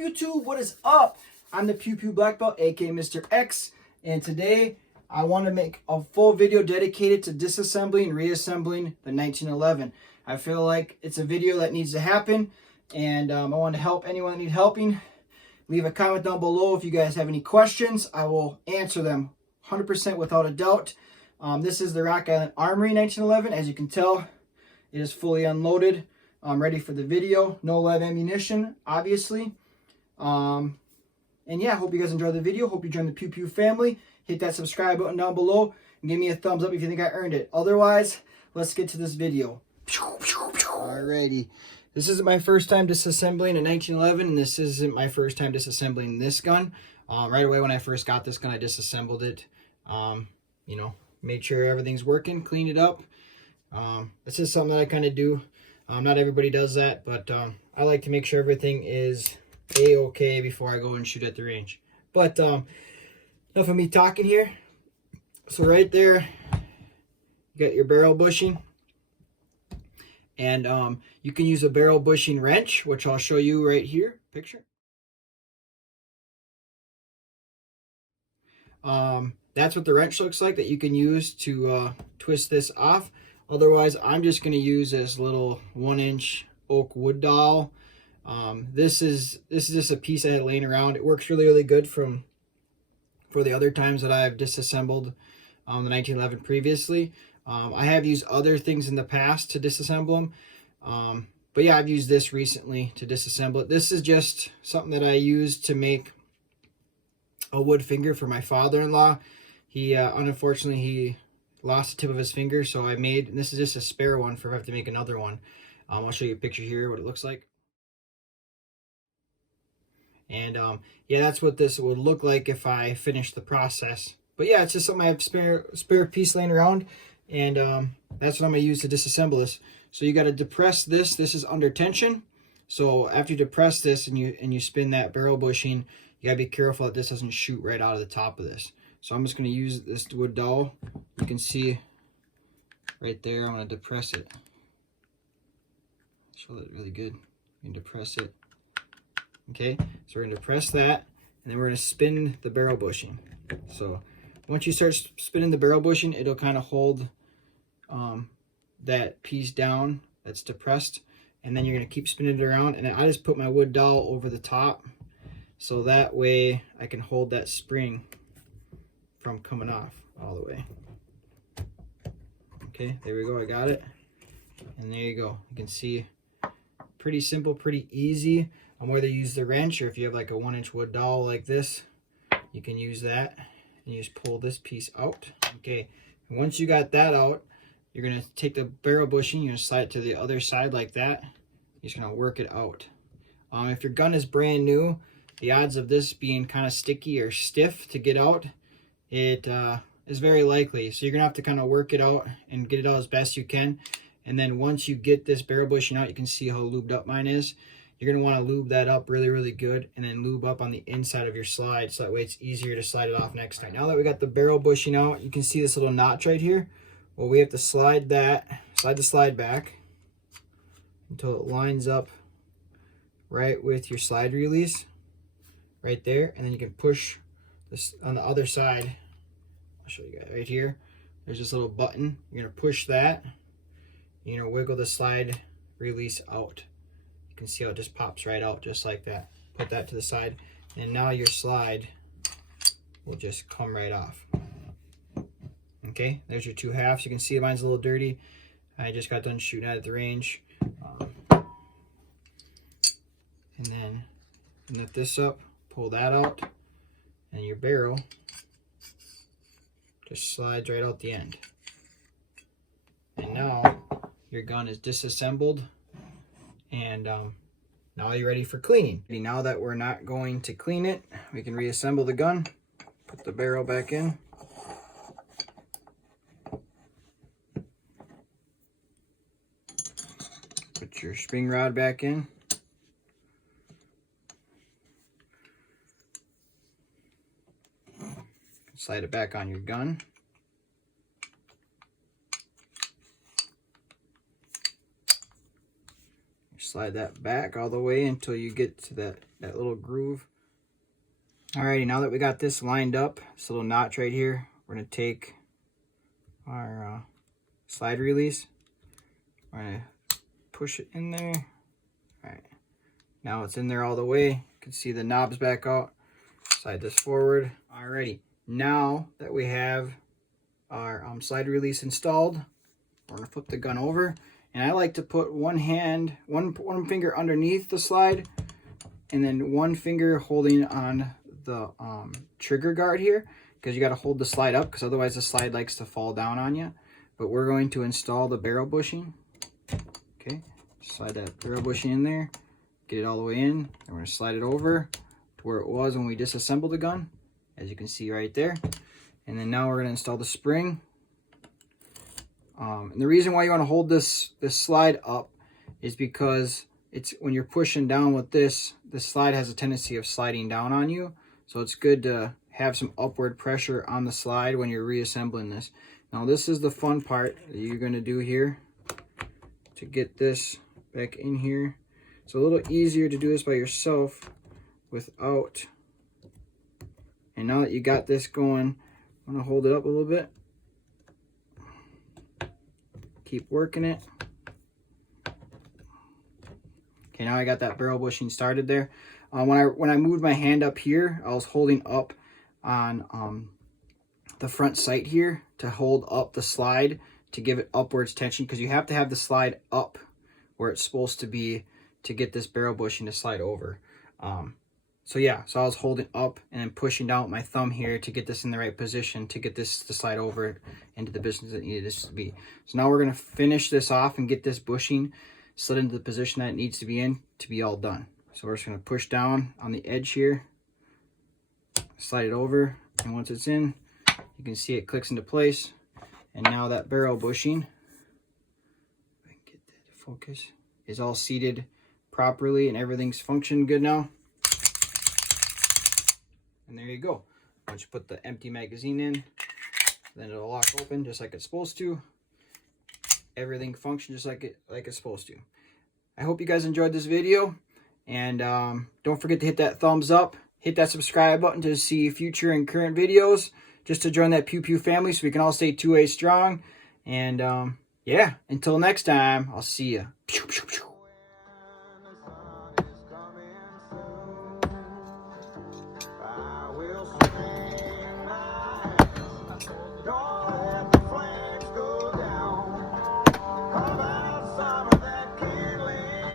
YouTube? What is up? I'm the Pew Pew Black Belt, aka Mr. X, and today I want to make a full video dedicated to disassembling and reassembling the 1911. I feel like it's a video that needs to happen, and I want to help anyone that needs helping. Leave a comment down below if you guys have any questions. I will answer them 100% without a doubt. This is the Rock Island Armory 1911. As you can tell, it is fully unloaded. I'm ready for the video. No live ammunition, obviously. And yeah, hope you guys enjoy the video. Hope you join the Pew Pew family. Hit that subscribe button down below and give me a thumbs up if you think I earned it. Otherwise, let's get to this video. Alrighty. This isn't my first time disassembling a 1911, and this isn't my first time disassembling this gun. Right away when I first got this gun, I disassembled it. You know, made sure everything's working, cleaned it up. This is something that I kind of do. Not everybody does that, but I like to make sure everything is a-okay before I go and shoot at the range. But enough of me talking here. So right there, you got your barrel bushing. And you can use a barrel bushing wrench, which I'll show you right here, picture. That's what the wrench looks like that you can use to twist this off. Otherwise, I'm just going to use this little 1-inch oak wood dowel. This is just a piece I had laying around. It works really good for the other times that I've disassembled the 1911 previously. I have used other things in the past to disassemble them. But yeah, I've used this recently to disassemble it. This is just something that I used to make a wood finger for my father-in-law. He unfortunately he lost the tip of his finger, so I made, and this is just a spare one for if I have to make another one. I'll show you a picture here what it looks like. And yeah, that's what this would look like if I finish the process. But yeah, it's just something I have spare piece laying around, and that's what I'm gonna use to disassemble this. So you got to depress this. This is under tension. So after you depress this and you spin that barrel bushing, you gotta be careful that this doesn't shoot right out of the top of this. So I'm just gonna use this wood dowel. You can see right there. I'm gonna depress it. Show that really good. You can depress it. Okay, so we're gonna depress that, and then we're gonna spin the barrel bushing. So once you start spinning the barrel bushing, it'll kind of hold that piece down that's depressed, and then you're gonna keep spinning it around. And I just put my wood dowel over the top, so that way I can hold that spring from coming off all the way. Okay, there we go, I got it. And there you go. You can see, pretty simple, pretty easy. Whether you use the wrench or if you have like a 1-inch wood dowel like this, you can use that. And you just pull this piece out. Okay, and once you got that out, you're gonna take the barrel bushing, you're gonna slide it to the other side like that. You're just gonna work it out. If your gun is brand new, the odds of this being kind of sticky or stiff to get out, it is very likely. So you're gonna have to kind of work it out and get it out as best you can. And then once you get this barrel bushing out, you can see how lubed up mine is. You're gonna want to lube that up really good, and then lube up on the inside of your slide, so that way it's easier to slide it off next time. Now that we got the barrel bushing out, you can see this little notch right here. Well, we have to slide the slide back until it lines up right with your slide release right there, and then you can push this on the other side. I'll show you guys right here. There's this little button. You're gonna push that. You're gonna wiggle the slide release out. You can see how it just pops right out just like that. Put that to the side, and now your slide will just come right off. Okay, there's your two halves. You can see mine's a little dirty. I just got done shooting at the range. And then lift this up, pull that out, and your barrel just slides right out the end. And now your gun is disassembled, and now you're ready for cleaning. Now that we're not going to clean it, we can reassemble the gun, put the barrel back in. Put your spring rod back in. Slide it back on your gun. slide that back all the way until you get to that little groove. Alrighty, now that we got this lined up, this little notch right here, we're going to take our slide release. We're going to push it in there. Alright, now it's in there all the way. You can see the knobs back out. Slide this forward. Alrighty, now that we have our slide release installed, we're going to flip the gun over. And I like to put one finger underneath the slide, and then one finger holding on the trigger guard here, because you got to hold the slide up, because otherwise the slide likes to fall down on you. But we're going to install the barrel bushing. Okay, slide that barrel bushing in there, get it all the way in, and we're going to slide it over to where it was when we disassembled the gun, as you can see right there. And then now we're going to install the spring. And the reason why you want to hold this slide up is because it's when you're pushing down with this slide has a tendency of sliding down on you. So it's good to have some upward pressure on the slide when you're reassembling this. Now this is the fun part that you're going to do here to get this back in here. It's a little easier to do this by yourself without. And now that you got this going, I'm going to hold it up a little bit. Keep working it. Okay, now I got that barrel bushing started there. When I moved my hand up here, I was holding up on the front sight here to hold up the slide to give it upwards tension, because you have to have the slide up where it's supposed to be to get this barrel bushing to slide over. So yeah, so I was holding up and then pushing down with my thumb here to get this in the right position to get this to slide over into the position that needed this to be. So now we're going to finish this off and get this bushing slid into the position that it needs to be in to be all done. So we're just going to push down on the edge here, slide it over, and once it's in, you can see it clicks into place. And now that barrel bushing, if I can get that to focus, is all seated properly and everything's functioning good now. And there you go. Once you put the empty magazine in, then it'll lock open just like it's supposed to. Everything functions just like it's supposed to. I hope you guys enjoyed this video, and don't forget to hit that thumbs up, hit that subscribe button to see future and current videos, just to join that Pew Pew family so we can all stay 2A strong. And yeah, until next time, I'll see ya. Pew, pew, pew. Don't let the flames go down.